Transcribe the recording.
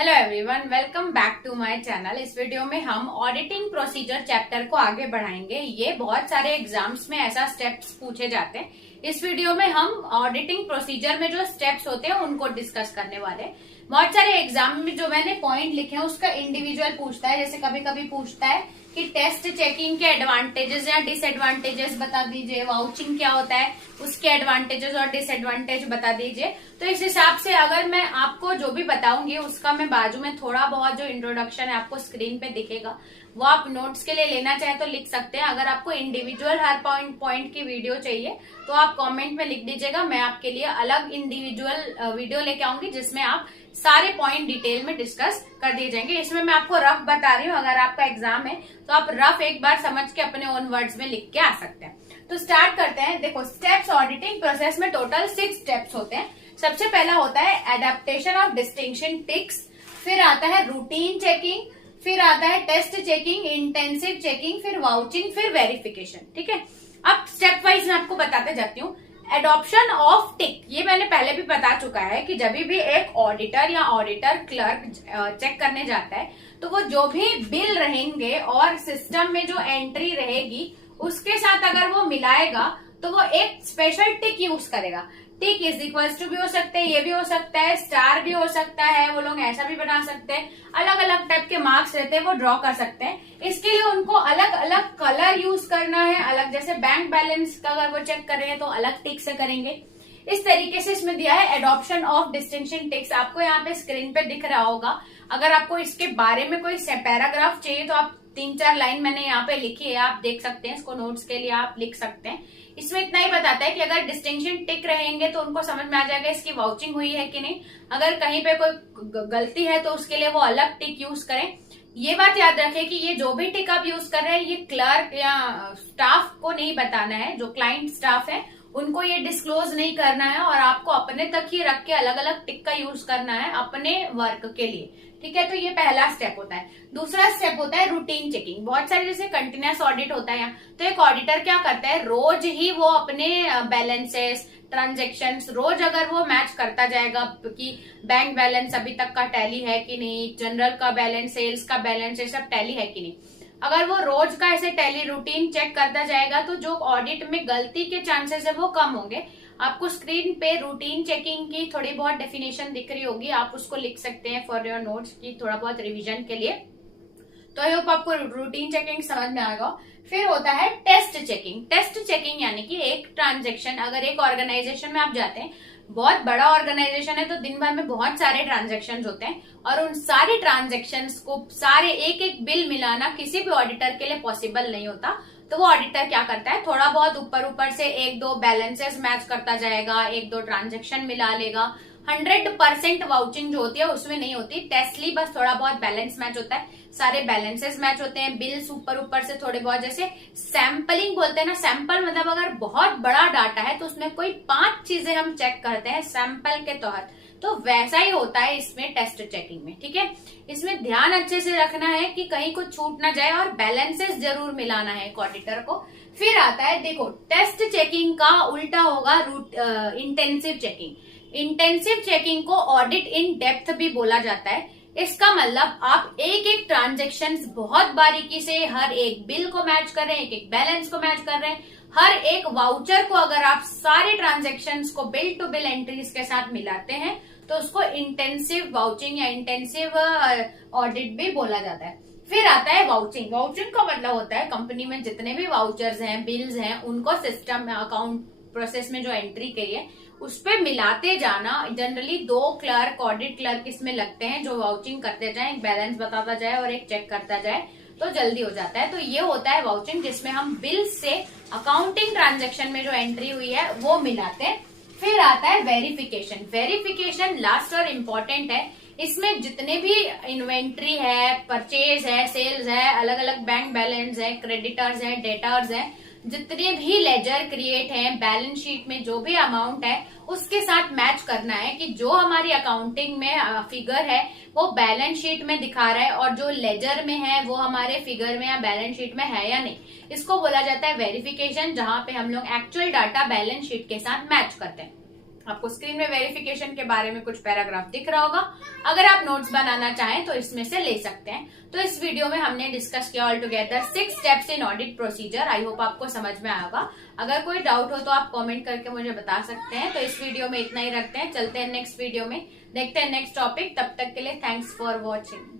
Hello everyone, welcome back to my channel. इस video में हम ऑडिटिंग प्रोसीजर चैप्टर को आगे बढ़ाएंगे। ये बहुत सारे एग्जाम्स में ऐसा स्टेप्स पूछे जाते हैं। इस वीडियो में हम ऑडिटिंग प्रोसीजर में जो स्टेप्स होते हैं उनको डिस्कस करने वाले हैं। बहुत सारे एग्जाम में जो मैंने पॉइंट लिखे हैं उसका इंडिविजुअल पूछता है। जैसे कभी कभी पूछता है कि टेस्ट चेकिंग के एडवांटेजेस या डिसएडवांटेजेस बता दीजिए, वाउचिंग क्या होता है उसके एडवांटेजेस और डिसएडवांटेज बता दीजिए। तो इस हिसाब से अगर मैं आपको जो भी बताऊंगी उसका मैं बाजू में थोड़ा बहुत जो इंट्रोडक्शन है आपको स्क्रीन पे दिखेगा, वो आप नोट्स के लिए लेना चाहे तो लिख सकते हैं। अगर आपको इंडिविजुअल हर पॉइंट की वीडियो चाहिए तो आप कमेंट में लिख दीजिएगा, मैं आपके लिए अलग इंडिविजुअल वीडियो लेके आऊंगी जिसमें आप सारे पॉइंट डिटेल में डिस्कस कर दिए जाएंगे। इसमें मैं आपको रफ बता रही हूँ, अगर आपका एग्जाम है तो आप रफ एक बार समझ के अपने ओन वर्ड्स में लिख के आ सकते हैं। तो स्टार्ट करते हैं। देखो, स्टेप्स ऑडिटिंग प्रोसेस में टोटल 6 स्टेप्स होते हैं। सबसे पहला होता है एडेप्टेशन ऑफ डिस्टिंक्शन टिक्स, फिर आता है रूटीन चेकिंग, फिर आता है टेस्ट चेकिंग, इंटेंसिव चेकिंग, फिर वाउचिंग, फिर वेरिफिकेशन। ठीक है, अब स्टेप वाइज मैं आपको बताते जाती हूँ। एडॉप्शन ऑफ टिक, ये मैंने पहले भी बता चुका है कि जब भी एक ऑडिटर या ऑडिटर क्लर्क चेक करने जाता है तो वो जो भी बिल रहेंगे और सिस्टम में जो एंट्री रहेगी उसके साथ अगर वो मिलाएगा तो वो एक स्पेशल टिक यूज करेगा। टिक इज इक्वल्स टू भी हो सकते हैं, ये भी हो सकता है, स्टार भी हो सकता है, वो लोग ऐसा भी बना सकते हैं। अलग अलग टाइप के मार्क्स रहते हैं, वो ड्रॉ कर सकते हैं। इसके लिए उनको अलग अलग कलर यूज करना है। अलग, जैसे बैंक बैलेंस का अगर वो चेक कर रहे हैं तो अलग टिक से करेंगे। इस तरीके से इसमें दिया है एडॉप्शन ऑफ डिस्टिंक्शन टिक्स। आपको यहाँ पे स्क्रीन पे दिख रहा होगा। अगर आपको इसके बारे में कोई पैराग्राफ चाहिए तो आप 3-4 लाइन मैंने यहाँ पे लिखी है, आप देख सकते हैं। इसको नोट्स के लिए आप लिख सकते हैं। इसमें इतना ही बताता है कि अगर डिस्टिंक्शन टिक रहेंगे तो उनको समझ में आ जाएगा इसकी वाउचिंग हुई है कि नहीं। अगर कहीं पे कोई गलती है तो उसके लिए वो अलग टिक यूज करें। ये बात याद रखें कि ये जो भी टिक आप यूज कर रहे हैं ये क्लर्क या स्टाफ को नहीं बताना है। जो क्लाइंट स्टाफ है उनको ये डिस्क्लोज नहीं करना है और आपको अपने तक ही रख के अलग अलग टिक का यूज करना है अपने वर्क के लिए। ठीक है, तो ये पहला स्टेप होता है। दूसरा स्टेप होता है रूटीन चेकिंग। बहुत सारे जैसे कंटिन्यूस ऑडिट होता है यहाँ, तो एक ऑडिटर क्या करता है, रोज ही वो अपने बैलेंसेस, ट्रांजेक्शन्स रोज अगर वो मैच करता जाएगा कि बैंक बैलेंस अभी तक का टैली है कि नहीं, जनरल का बैलेंस, सेल्स का बैलेंस, ये सब टैली है कि नहीं। अगर वो रोज का ऐसे टैली रूटीन चेक करता जाएगा तो जो ऑडिट में गलती के चांसेस है वो कम होंगे। आपको स्क्रीन पे रूटीन चेकिंग की थोड़ी बहुत डेफिनेशन दिख रही होगी, आप उसको लिख सकते हैं फॉर योर नोट्स की थोड़ा बहुत रिवीजन के लिए। तो आई होप आपको रूटीन चेकिंग समझ में आएगा। फिर होता है टेस्ट चेकिंग। टेस्ट चेकिंग यानी कि एक ट्रांजेक्शन, अगर एक ऑर्गेनाइजेशन में आप जाते हैं, बहुत बड़ा ऑर्गेनाइजेशन है तो दिन भर में बहुत सारे ट्रांजेक्शन्स होते हैं और उन सारे ट्रांजेक्शन्स को सारे एक एक बिल मिलाना किसी भी ऑडिटर के लिए पॉसिबल नहीं होता। तो वो ऑडिटर क्या करता है, थोड़ा बहुत ऊपर ऊपर से 1-2 बैलेंसेस मैच करता जाएगा, 1-2 ट्रांजेक्शन मिला लेगा। 100% वाउचिंग जो होती है उसमें नहीं होती। टेस्टली बस थोड़ा बहुत बैलेंस मैच होता है, सारे बैलेंसेस मैच होते हैं, बिल्स ऊपर ऊपर से थोड़े बहुत, जैसे सैंपलिंग बोलते हैं ना। सैंपल मतलब अगर बहुत बड़ा डाटा है तो उसमें कोई 5 चीजें हम चेक करते हैं सैंपल के तहत, तो वैसा ही होता है इसमें टेस्ट चेकिंग में। ठीक है, इसमें ध्यान अच्छे से रखना है कि कहीं कुछ छूट ना जाए और बैलेंसेस जरूर मिलाना है एक ऑडिटर को। फिर आता है, देखो, टेस्ट चेकिंग का उल्टा होगा इंटेंसिव चेकिंग। इंटेंसिव चेकिंग को ऑडिट इन डेप्थ भी बोला जाता है। इसका मतलब आप एक एक ट्रांजेक्शन बहुत बारीकी से हर एक बिल को मैच कर रहे हैं, एक एक बैलेंस को मैच कर रहे हैं, हर एक वाउचर को अगर आप सारे ट्रांजेक्शन्स को बिल टू बिल एंट्रीज के साथ मिलाते हैं तो उसको इंटेंसिव वाउचिंग या इंटेंसिव ऑडिट भी बोला जाता है। फिर आता है वाउचिंग। वाउचिंग का मतलब होता है कंपनी में जितने भी वाउचर्स हैं, बिल्स हैं, उनको सिस्टम में अकाउंट प्रोसेस में जो एंट्री की है उस पे मिलाते जाना। जनरली 2 क्लर्क, ऑडिट क्लर्क इसमें लगते हैं जो वाउचिंग करते जाए, एक बैलेंस बताता जाए और एक चेक करता जाए, तो जल्दी हो जाता है। तो ये होता है वाउचिंग, जिसमें हम बिल से अकाउंटिंग ट्रांजेक्शन में जो एंट्री हुई है वो मिलाते हैं। फिर आता है वेरिफिकेशन। वेरिफिकेशन लास्ट और इम्पोर्टेंट है। इसमें जितने भी इन्वेंट्री है, परचेज है, सेल्स है, अलग अलग बैंक बैलेंस है, क्रेडिटर्स है, डेटर्स है, जितने भी लेजर क्रिएट हैं, बैलेंस शीट में जो भी अमाउंट है उसके साथ मैच करना है कि जो हमारी अकाउंटिंग में फिगर है वो बैलेंस शीट में दिखा रहा है और जो लेजर में है वो हमारे फिगर में या बैलेंस शीट में है या नहीं। इसको बोला जाता है वेरिफिकेशन, जहां पे हम लोग एक्चुअल डाटा बैलेंस शीट के साथ मैच करते हैं। आपको स्क्रीन में वेरिफिकेशन के बारे में कुछ पैराग्राफ दिख रहा होगा। अगर आप नोट्स बनाना चाहें तो इसमें से ले सकते हैं। तो इस वीडियो में हमने डिस्कस किया all together 6 steps in audit procedure. I hope आपको समझ में आएगा। अगर कोई डाउट हो तो आप कमेंट करके मुझे बता सकते हैं। तो इस वीडियो में इतना ही रखते हैं, चलते हैं नेक्स्ट वीडियो में, देखते हैं नेक्स्ट टॉपिक। तब तक के लिए थैंक्स फॉर वॉचिंग।